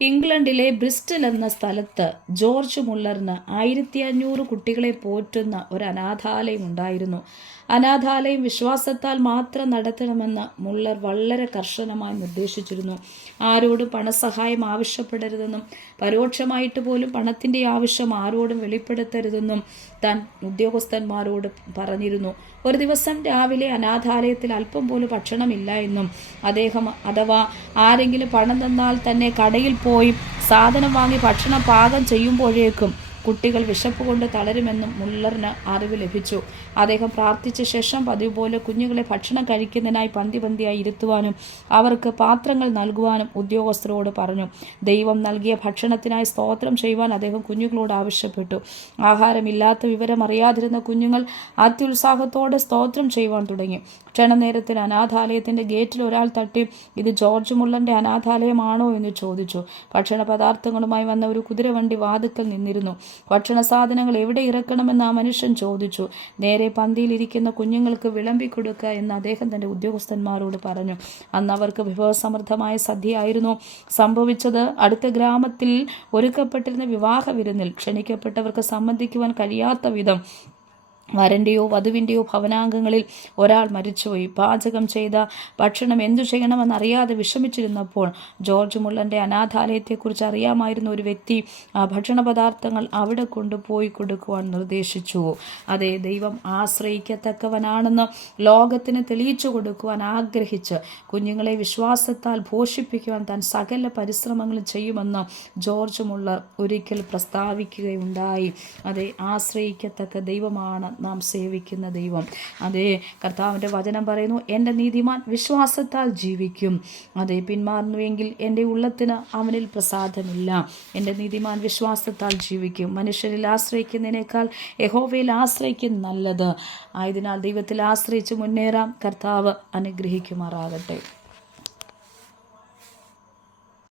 ഇംഗ്ലണ്ടിലെ ബ്രിസ്റ്റൽ എന്ന സ്ഥലത്ത് ജോർജ് മുള്ളറിന് ആയിരത്തി അഞ്ഞൂറ് കുട്ടികളെ പോറ്റുന്ന ഒരു അനാഥാലയം ഉണ്ടായിരുന്നു. അനാഥാലയം വിശ്വാസത്താൽ മാത്രം നടത്തണമെന്ന് മുള്ളർ വളരെ കർശനമായി നിർദ്ദേശിച്ചിരുന്നു. ആരോടും പണസഹായം ആവശ്യപ്പെടരുതെന്നും പരോക്ഷമായിട്ട് പോലും പണത്തിന്റെ ആവശ്യം ആരോടും വെളിപ്പെടുത്തരുതെന്നും താൻ ഉദ്യോഗസ്ഥന്മാരോട് പറഞ്ഞിരുന്നു. ഒരു ദിവസം രാവിലെ അനാഥാലയത്തിൽ അല്പം പോലും ഭക്ഷണമില്ല എന്നും അദ്ദേഹം അഥവാ ആരെങ്കിലും പണം തന്നാൽ തന്നെ കടയിൽ പോയി സാധനം വാങ്ങി ഭക്ഷണം പാകം ചെയ്യുമ്പോഴേക്കും കുട്ടികൾ വിശപ്പ് കൊണ്ട് തളരുമെന്നും മുള്ളറിന് അറിവ് ലഭിച്ചു. അദ്ദേഹം പ്രാർത്ഥിച്ച ശേഷം പതിവ് പോലെ കുഞ്ഞുങ്ങളെ ഭക്ഷണം കഴിക്കുന്നതിനായി പന്തി പന്തിയായി ഇരുത്തുവാനും അവർക്ക് പാത്രങ്ങൾ നൽകുവാനും ഉദ്യോഗസ്ഥരോട് പറഞ്ഞു. ദൈവം നൽകിയ ഭക്ഷണത്തിനായി സ്തോത്രം ചെയ്യുവാൻ അദ്ദേഹം കുഞ്ഞുങ്ങളോട് ആവശ്യപ്പെട്ടു. ആഹാരമില്ലാത്ത വിവരം അറിയാതിരുന്ന കുഞ്ഞുങ്ങൾ അത്യുത്സാഹത്തോടെ സ്തോത്രം ചെയ്യുവാൻ തുടങ്ങി. ക്ഷണനേരത്തിൽ അനാഥാലയത്തിന്റെ ഗേറ്റിൽ ഒരാൾ തട്ടി ഇത് ജോർജ് മുള്ളന്റെ അനാഥാലയമാണോ? എന്ന് ചോദിച്ചു. ഭക്ഷണ പദാർത്ഥങ്ങളുമായി വന്ന ഒരു കുതിരവണ്ടി വാതുക്കൽ നിന്നിരുന്നു. ഭക്ഷണ സാധനങ്ങൾ എവിടെ ഇറക്കണമെന്ന് ആ മനുഷ്യൻ ചോദിച്ചു. നേരെ പന്തിയിലിരിക്കുന്ന കുഞ്ഞുങ്ങൾക്ക് വിളമ്പി കൊടുക്കുക എന്ന് അദ്ദേഹം തന്റെ ഉദ്യോഗസ്ഥന്മാരോട് പറഞ്ഞു. അന്ന് അവർക്ക് വിഭവസമൃദ്ധമായ സദ്യയായിരുന്നു. സംഭവിച്ചത് അടുത്ത ഗ്രാമത്തിൽ ഒരുക്കപ്പെട്ടിരുന്ന വിവാഹ വിരുന്നിൽ ക്ഷണിക്കപ്പെട്ടവർക്ക് സംബന്ധിക്കുവാൻ കഴിയാത്ത വിധം വരന്റെയോ വധുവിന്റെയോ ഭവനാംഗങ്ങളിൽ ഒരാൾ മരിച്ചുപോയി. പാചകം ചെയ്ത ഭക്ഷണം എന്തു ചെയ്യണമെന്നറിയാതെ വിഷമിച്ചിരുന്നപ്പോൾ ജോർജ് മുള്ളന്റെ അനാഥാലയത്തെക്കുറിച്ച് അറിയാമായിരുന്ന ഒരു വ്യക്തി ഭക്ഷണ പദാർത്ഥങ്ങൾ അവിടെ കൊണ്ടുപോയി കൊടുക്കുവാൻ നിർദ്ദേശിച്ചു. അതെ ദൈവം ആശ്രയിക്കത്തക്കവനാണെന്ന് ലോകത്തിന് തെളിയിച്ചു കൊടുക്കുവാൻ ആഗ്രഹിച്ച് കുഞ്ഞുങ്ങളെ വിശ്വാസത്താൽ പോഷിപ്പിക്കുവാൻ താൻ സകല പരിശ്രമങ്ങളും ചെയ്യുമെന്ന് ജോർജ് മുള്ളർ ഒരിക്കൽ പ്രസ്താവിക്കുകയുണ്ടായി. അതെ ആശ്രയിക്കത്തക്ക ദൈവമാണ് നാം സേവിക്കുന്ന ദൈവം. അതേ കർത്താവിന്റെ വചനം പറയുന്നു എന്റെ നീതിമാൻ വിശ്വാസത്താൽ ജീവിക്കും. അതേ പിന്മാറുന്നുവെങ്കിൽ എന്റെ ഉള്ളത്തിന് അവനിൽ പ്രസാദമില്ല. എന്റെ നീതിമാൻ വിശ്വാസത്താൽ ജീവിക്കും. മനുഷ്യരിൽ ആശ്രയിക്കുന്നതിനേക്കാൾ യഹോവയിൽ ആശ്രയിക്കും നല്ലത്. ആയതിനാൽ ദൈവത്തിൽ ആശ്രയിച്ച് മുന്നേറാം. കർത്താവ് അനുഗ്രഹിക്കുമാറാകട്ടെ.